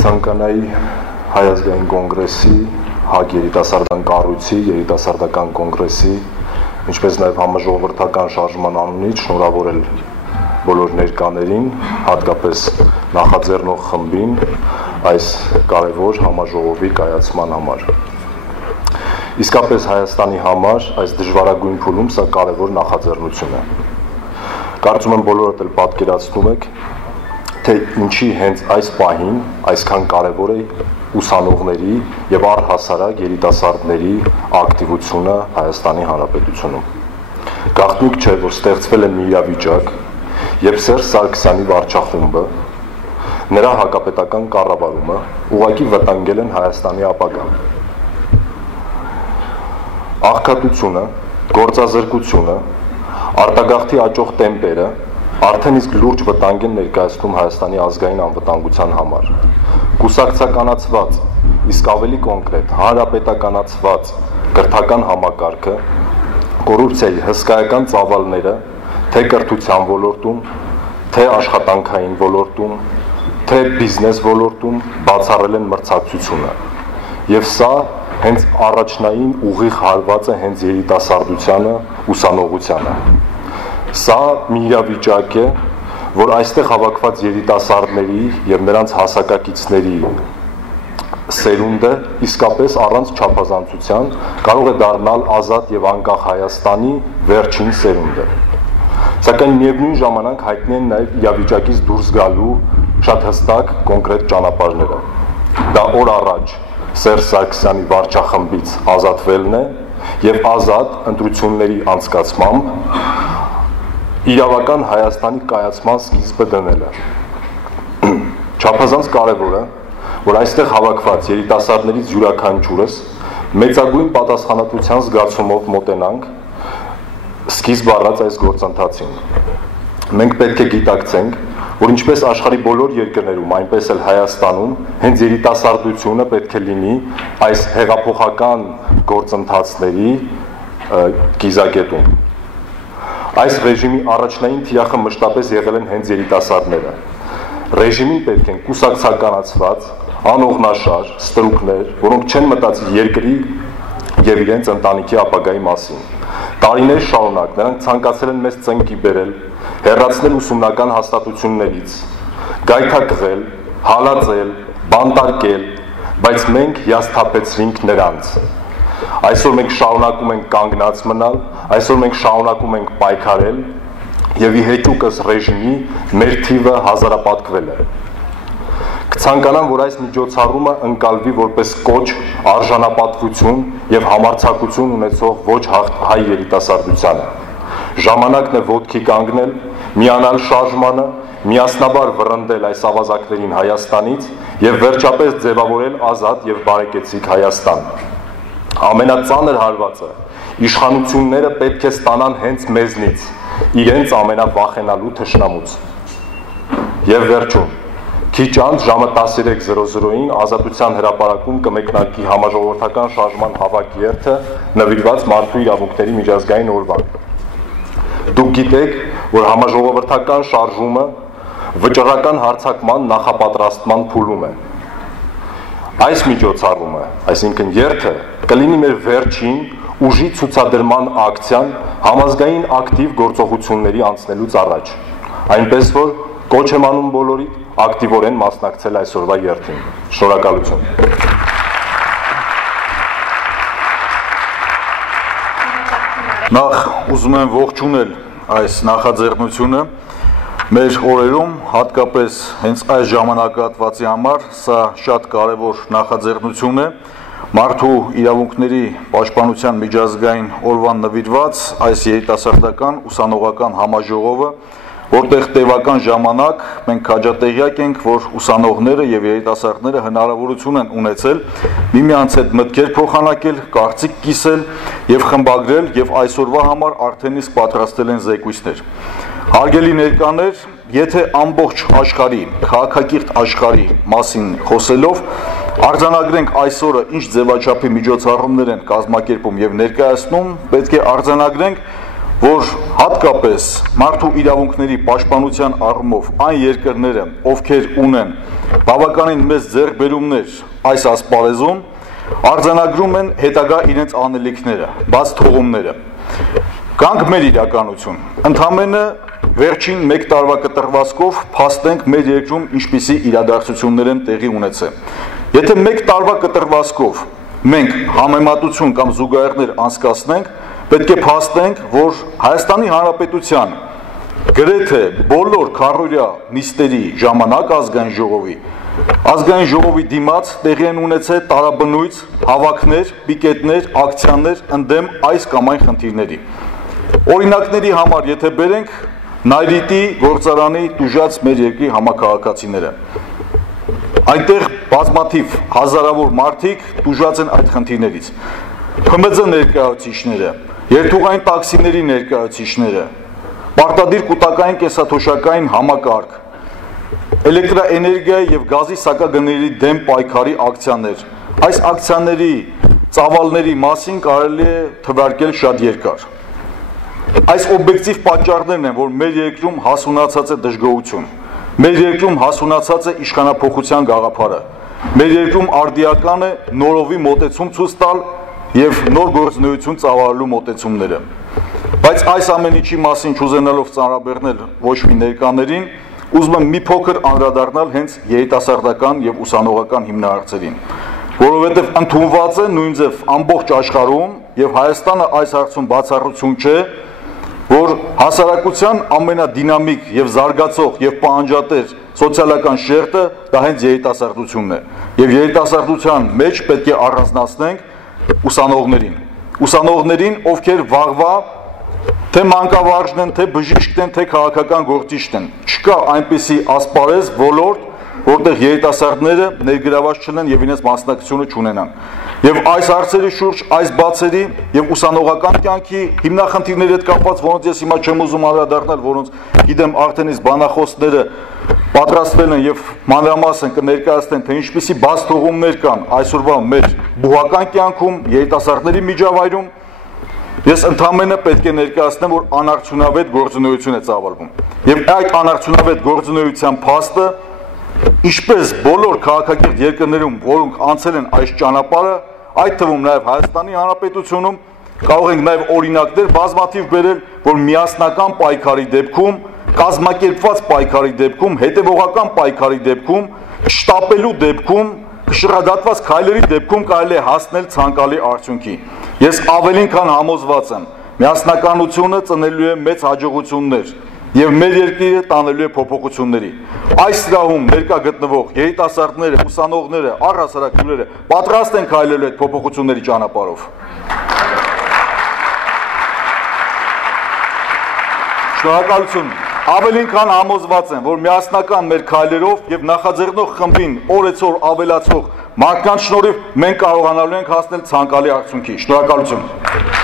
Ցանկանայի Հայ ազգային կոնգրեսի, ՀԱԿ երիտասարդական կառույցի, երիտասարդական կոնգրեսի, ինչպես նաև համաժողովրդական շարժման անունից շնորհավորել բոլոր ներկաներին, հատկապես նախաձեռնող խմբին այս կարևոր համաժողովի կայացման համար։ Իսկապես Հայաստանի համար այս դժվարագույն փուլում սա կարևոր նախաձեռնություն է։ Կարծում եմ բոլորդ էլ պատկերացնում եք, թե ինչի հենց այս պահին այսքան կարևոր է ուսանողների եւ առհասարակ երիտասարդների ակտիվությունը Հայաստանի Հանրապետությունում։ Գաղտնիք չէ, որ ստեղծվել է մի իրավիճակ, երբ Սերժ Սարգսյանի վարչախումբը, նրա հակապետական կառավարումը ուղղակի վտանգել են Հայաստանի ապագան։ Աղքատությունը, գործազրկությունը, արտագաղթի աճող տեմպերը արդեն իսկ լուրջ վտանգ են ներկայացնում Հայաստանի ազգային անվտանգության համար։ Կուսակցականացված, իսկ ավելի կոնկրետ հանրապետականացված կրթական համակարգը, կոռուպցիայի հսկայական ծավալները, թե կրթության ոլորտում, թե աշխատանքային ոլորտում, թե բիզնես ոլորտում բացառել են մրցակցությունը։ Եվ սա հենց առաջնային ուղիղ հարված է հենց երիտասարդությանը, ուսանողությանը։ Սա մի իրավիճակ է, որ այստեղ հավաքված երիտասարդների եւ նրանց հասակակիցների սերունդը իսկապես առանց չափազանցության կարող է դառնալ ազատ եւ անկախ Հայաստանի վերջին սերունդը։ Սակայն միևնույն ժամանակ հայտնի են նաեւ իրավիճակից դուրս գալու շատ հստակ կոնկրետ ճանապարհները։ Դա օր առաջ Սերժ Սարգսյանի վարչախմբից ազատվելն է եւ ազատ ընտրությունների անցկացմամբ իրավական Հայաստանի կայացման սկիզբը դնելը։ Չափազանց կարևոր է, որ այստեղ հավաքված երիտասարդներից յուրաքանչյուրս մեծագույն պատասխանատվության զգացումով մոտենանք սկիզբ առած այս գործընթացին։ Մենք պետք է գիտակցենք, որ ինչպես աշխարհի բոլոր երկրներում, այնպես էլ Հայաստանում հենց երիտասարդությունը պետք է լինի այս հեղափոխական գործընթացների կիզակետում։ Այս ռեժիմի առաջնային թիրախը մշտապես եղել են հենց երիտասարդները։ Ռեժիմին պետք են կուսակցականացված, անողնաշար, ստրուկներ, որոնք չեն մտածի երկրի եւ իրենց ընտանիքի ապագայի մասին։ Տարիներ շարունակ նրանք ցանկացել են մեզ ծնկի բերել, հեռացնել ուսումնական հաստատություններից, գայթակղել, հալածել, բանտարկել, բայց մենք հիասթափեցրինք նրանց։ Այսօր մենք շարունակում ենք կանգնած մնալ, այսօր մենք շարունակում ենք պայքարել եւ ի հեճուկս ռեժիմի մեր թիվը հազարապատկվել է։ Կցանկանամ, որ այս միջոցառումը ընկալվի որպես կոչ արժանապատվություն եւ համարձակություն ունեցող ոչ հայ երիտասարդությանը։ Ժամանակն է ոտքի կանգնել, միանալ շարժմանը, միասնաբար վռնդել այս ավազակներին Հայաստանից եւ վերջապես ձևավորել ազատ եւ բարեկեցիկ Հայաստան։ Ամենածանր հարվածը իշխանությունները պետք է ստանան հենց մեզնից, իրենց ամենավախենալու թշնամուց։ Եվ վերջում, քիչ անց ժամը 13:00-ին Ազատության հրապարակում կմեկնարկի համաժողովրդական շարժման հավաք երթը նվիրված մարդու իրավունքների միջազգային օրվան։ Դուք գիտեք, որ համաժողովրդական շարժումը վճռական հարձակման նախապատրաստման փուլում է։ Այս միջոցառումը, այսինքն երթը, կլինի մեր վերջին ուժի ցուցադրման ակցիան համազգային ակտիվ գործողությունների անցնելուց առաջ։ Այնպես որ կոչ եմ անում բոլորի ակտիվորեն մասնակցել այսօրվա երթին։ Շնորհակալություն։ Նախ ուզում եմ ողջունել այս նախաձեռնությունը մեր օրերում, հատկապես հենց այս ժամանակահատվածի համար, սա շատ կարևոր նախաձեռնություն է, մարդու իրավունքների պաշտպանության միջազգային օրվան նվիրված այս երիտասարդական ուսանողական համաժողովը որտեղ տևական ժամանակ մենք քաջատեղյակ ենք, որ ուսանողները եւ երիտասարդները հնարավորություն են ունեցել միմյանց հետ մտքեր փոխանակել, կարծիք կիսել եւ խմբագրել եւ այսօրվա համար արդեն իսկ պատրաստել են զեկույցներ։ Հարգելի ներկաներ, եթե ամբողջ աշխարհի, քաղաքակիրթ աշխարհի մասին խոսելով, արձանագրենք այսօրը ինչ ձևաչափի միջոցառումներ են կազմակերպում եւ ներկայացնում, պետք է արձանագրենք, որ հատկապես մարդու իրավունքների պաշտպանության առումով այն երկրները, ովքեր ունեն բավականին մեծ ձեռքբերումներ այս ասպարեզում, արձանագրում են հետագա իրենց անելիքները, բաց թողումները։ Կանք մեր իրականություն, ընդամենը վերջին մեկ տարվա կտրվածքով փաստենք մեր երկրում ինչպիսի իրադարձություններ են տեղի ունեցել։ Եթե մեկ տարվա կտրվածքով մենք համեմատություն կամ զուգահեռներ անցկացնենք, պետք է փաստենք, որ Հայաստանի Հանրապետության գրեթե բոլոր քառօրյա նիստերի ժամանակ ազգային ժողովի դիմաց տեղի են ունեցել տարաբնույթ հավաքներ, պիկետներ, ակցիաներ ընդդեմ այս կամ այն խնդիրների։ Օրինակների համար եթե բերենք Նայրիտի գործարանի տուժած մեր երկրի համաքաղաքացիները, այնտեղ բազմաթիվ հազարավոր մարդիկ տուժած են այդ խնդիրներից, ՓՄԶ ներկայացուցիչները, երթուղային տաքսիների ներկայացուցիչները, պարտադիր կൂട്ടակային կենսաթոշակային համակարգ, էլեկտրաէներգիայի եւ գազի սակագների դեմ պայքարի ակցիաներ, այս ակցիաների ծավալների մասին կարելի է թվարկել շատ երկար։ Այս օբյեկտիվ պատճառներն են, որ մեր երկրում հասունացած է դժգոհություն, մեր երկրում հասունացած է իշխանափոխության գաղափարը, մեր երկրում արդիական է նորովի մոտեցում ցույց տալ եւ նոր գործունեություն ծավալելու մոտեցումները։ Բայց այս ամեն ինչի մասին չուզենալով ծանրաբեռնել ոչ մի ներկաներին, ուզում եմ մի փոքր անդրադառնալ հենց երիտասարդական եւ ուսանողական հիմնահարցերին, որովհետեւ ընդունված է նույն ձև ամբողջ աշխարհում եւ Հայաստանը այս հարցում բացառություն չէ, որ հասարակության ամենադինամիկ եւ զարգացող եւ պահանջատեր սոցիալական շերտը դա հենց երիտասարդությունն է եւ երիտասարդության մեջ պետք է առանձնացնենք ուսանողներին, ովքեր վաղվա թե մանկավարժն են, թե բժիշկն են, թե քաղաքական գործիչն են։ Չկա այնպիսի ասպարեզ ոլորտ, որտեղ երիտասարդները ներգրաված չլինեն եւ իրենց մասնակցությունը չունենան։ Եվ այս հարցերի շուրջ, այս բացերի եւ ուսանողական կյանքի հիմնախնդիրների հետ կապված, որոնց ես հիմա չեմ ուզում անդրադառնալ, որոնց գիտեմ արդեն իսկ բանախոսները պատրաստվել են եւ մանրամասն կներկայացնեն, թե ինչպիսի բաց թողումներ կան այսօրվա մեր բուհական կյանքում, երիտասարդների միջավայրում, ես ընդամենը պետք է ներկայացնեմ, որ անարդյունավետ գործունեություն է ծավալվում։ Եվ այդ անարդյունավետ գործունեության փաստը ինչպես բոլոր քաղաքակիրթ երկրներում, որոնք անցել են այս ճանապարհը, այդ թվում նաև Հայաստանի Հանրապետությունում, կարող ենք նաև օրինակներ բազմաթիվ բերել, որ միասնական պայքարի դեպքում, կազմակերպված պայքարի դեպքում, հետևողական պայքարի դեպքում, շտապելու դեպքում, շրջադատված քայլերի դեպքում կարելի է հասնել ցանկալի արդյունքի։ Ես ավելին քան համոզված եմ, միասնականությունը ծնելու է մեծ հաջողություններ եւ մեր երկիրը տանելու է փոփոխությունների։ Այս սրահում ներկա գտնվող երիտասարդները, ուսանողները, առհասարակ հյուրերը պատրաստ են քայլելու այդ փոփոխությունների ճանապարհով։ Շնորհակալություն։ Ավելին քան համոզված եմ, որ միասնական մեր քայլերով եւ նախաձեռնող խմբին օրեցօր ավելացող մարդկանց շնորհիվ մենք կարողանալու ենք հասնել ցանկալի արդյունքի։ Շնորհակալություն։